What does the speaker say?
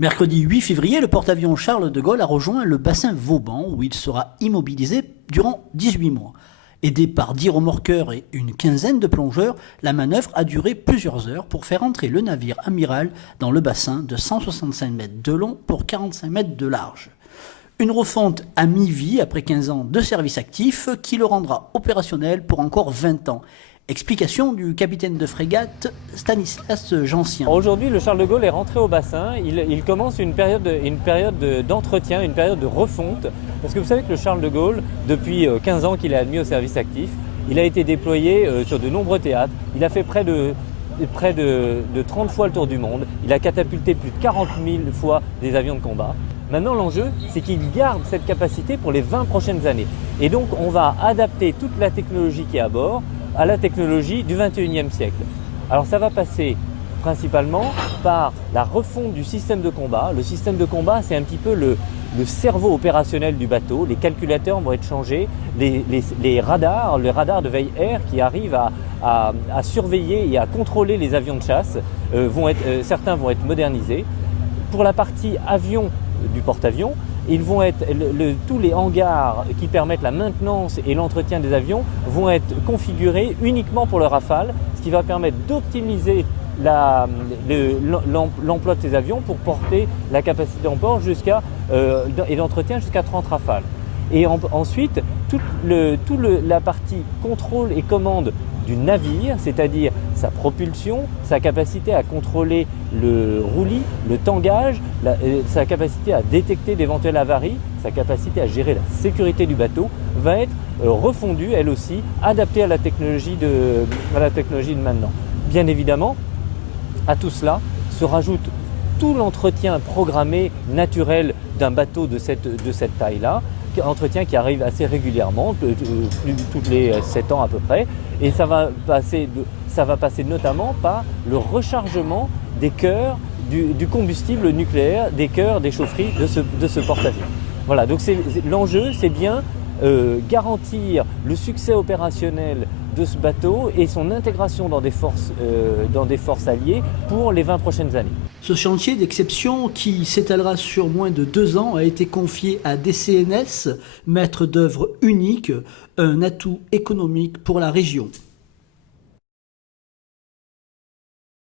Mercredi 8 février, le porte-avions Charles de Gaulle a rejoint le bassin Vauban où il sera immobilisé durant 18 mois. Aidé par 10 remorqueurs et une quinzaine de plongeurs, la manœuvre a duré plusieurs heures pour faire entrer le navire amiral dans le bassin de 165 mètres de long pour 45 mètres de large. Une refonte à mi-vie après 15 ans de service actif qui le rendra opérationnel pour encore 20 ans. Explication du capitaine de frégate Stanislas Jeancien. Aujourd'hui, le Charles de Gaulle est rentré au bassin. Il commence une période d'entretien, une période de refonte. Parce que vous savez que le Charles de Gaulle, depuis 15 ans qu'il est admis au service actif, il a été déployé sur de nombreux théâtres. Il a fait près de 30 fois le tour du monde. Il a catapulté plus de 40 000 fois des avions de combat. Maintenant, l'enjeu, c'est qu'il garde cette capacité pour les 20 prochaines années. Et donc, on va adapter toute la technologie qui est à bord à la technologie du 21e siècle. Alors ça va passer principalement par la refonte du système de combat. Le système de combat, c'est un petit peu le cerveau opérationnel du bateau. Les calculateurs vont être changés, les radars de veille air qui arrivent à surveiller et à contrôler les avions de chasse, certains vont être modernisés. Pour la partie avion du porte-avions, ils vont être, tous les hangars qui permettent la maintenance et l'entretien des avions vont être configurés uniquement pour le Rafale, ce qui va permettre d'optimiser l'emploi de ces avions pour porter la capacité d'emport et d'entretien jusqu'à 30 Rafales. Et ensuite, toute la partie contrôle et commande du navire, c'est-à-dire sa propulsion, sa capacité à contrôler le roulis, le tangage, sa capacité à détecter d'éventuelles avaries, sa capacité à gérer la sécurité du bateau, va être refondue, elle aussi, adaptée à la technologie de maintenant. Bien évidemment, à tout cela se rajoute tout l'entretien programmé naturel d'un bateau de cette taille-là, entretien qui arrive assez régulièrement, toutes les 7 ans à peu près, et ça va passer notamment par le rechargement des cœurs du combustible nucléaire, des cœurs des chaufferies de ce porte-avions. Voilà, donc l'enjeu, c'est bien garantir le succès opérationnel de ce bateau et son intégration dans des forces alliées pour les 20 prochaines années. Ce chantier d'exception qui s'étalera sur moins de 2 ans a été confié à DCNS, maître d'œuvre unique, un atout économique pour la région.